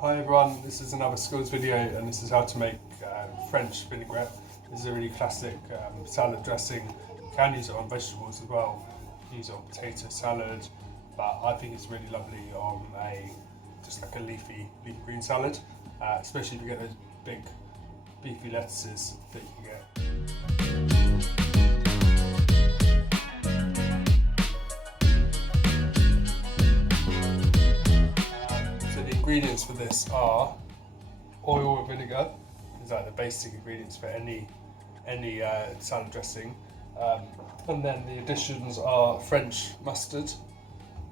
Hi everyone, this is another skills video and this is how to make French vinaigrette. This is a really classic salad dressing. You can use it on vegetables as well. Use it on potato salad, but I think it's really lovely on just like a leafy green salad, especially if you get those big beefy lettuces that you can get. Ingredients for this are oil and vinegar. Is like the basic ingredients for any salad dressing, and then the additions are French mustard,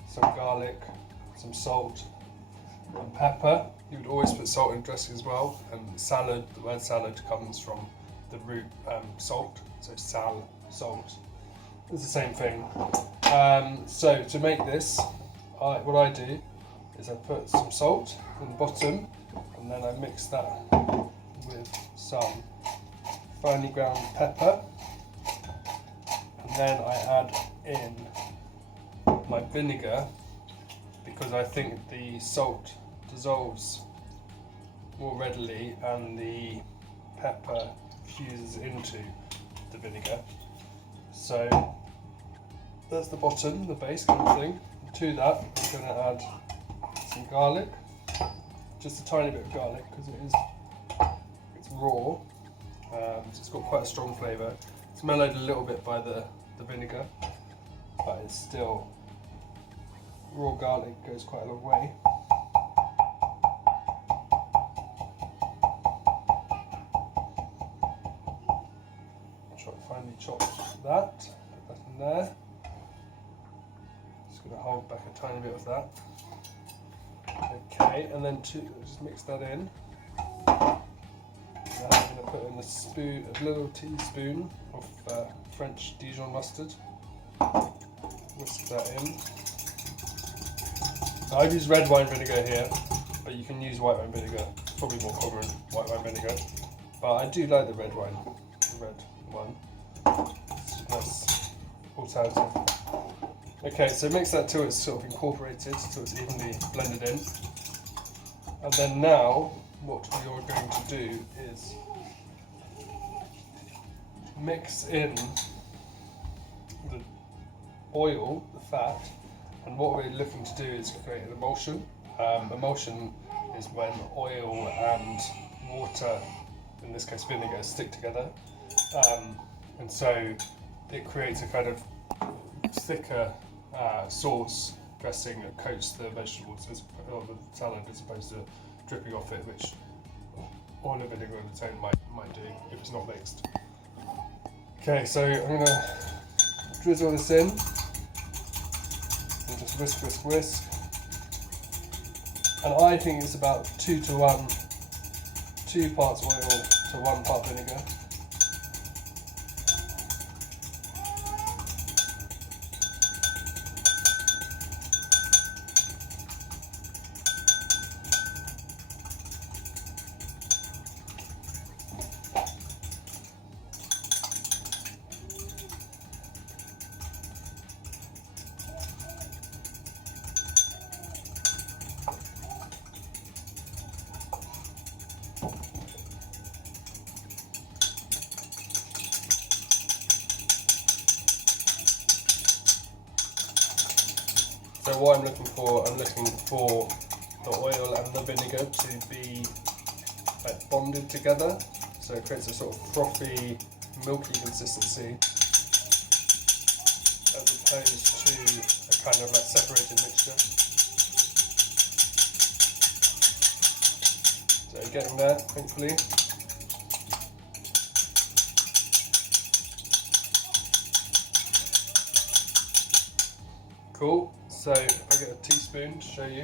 some garlic, some salt, and pepper. You would always put salt in dressing as well. And salad, the word salad comes from the root salt, so salt. It's the same thing. So to make this, what I do is I put some salt in the bottom and then I mix that with some finely ground pepper, and then I add in my vinegar because I think the salt dissolves more readily and the pepper fuses into the vinegar. So that's the bottom, the base kind of thing. To that I'm going to add some garlic, just a tiny bit of garlic because it's raw, so it's got quite a strong flavour. It's mellowed a little bit by the vinegar, but it's still, raw garlic goes quite a long way. Try to finely chop that, put that in there. Just going to hold back a tiny bit of that. Okay, and then just mix that in. Now I'm going to put in a little teaspoon of French Dijon mustard. Whisk that in. Now I've used red wine vinegar here, but you can use white wine vinegar. It's probably more common, white wine vinegar. But I do like the red one. It's a nice alternative. Okay, so mix that till it's sort of incorporated, till it's evenly blended in. And then now, what you're going to do is mix in the oil, the fat, and what we're looking to do is create an emulsion. Emulsion is when oil and water, in this case vinegar, stick together. And so it creates a kind of thicker sauce dressing that coats the vegetables or the salad as opposed to dripping off it, which oil and vinegar on its own might do if it's not mixed. Okay, so I'm going to drizzle this in and just whisk. And I think it's about 2 to 1, 2 parts oil to 1 part vinegar. So what I'm looking for the oil and the vinegar to be like bonded together, so it creates a sort of frothy, milky consistency, as opposed to a kind of like separated mixture. So you're getting there, hopefully. Cool. So if I get a teaspoon to show you,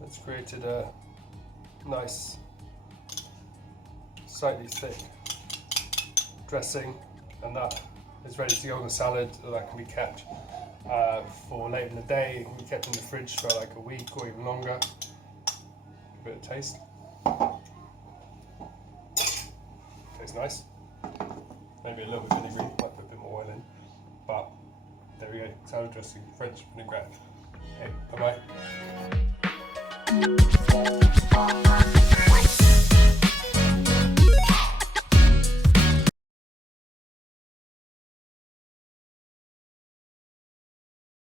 that's created a nice, slightly thick dressing, and that is ready to go on the salad. That can be kept for late in the day. It can be kept in the fridge for like a week or even longer. Give it a taste. Tastes nice. Maybe a little bit vinegary, might put a bit more oil in, but there we go, salad dressing, French vinaigrette. Okay, bye bye.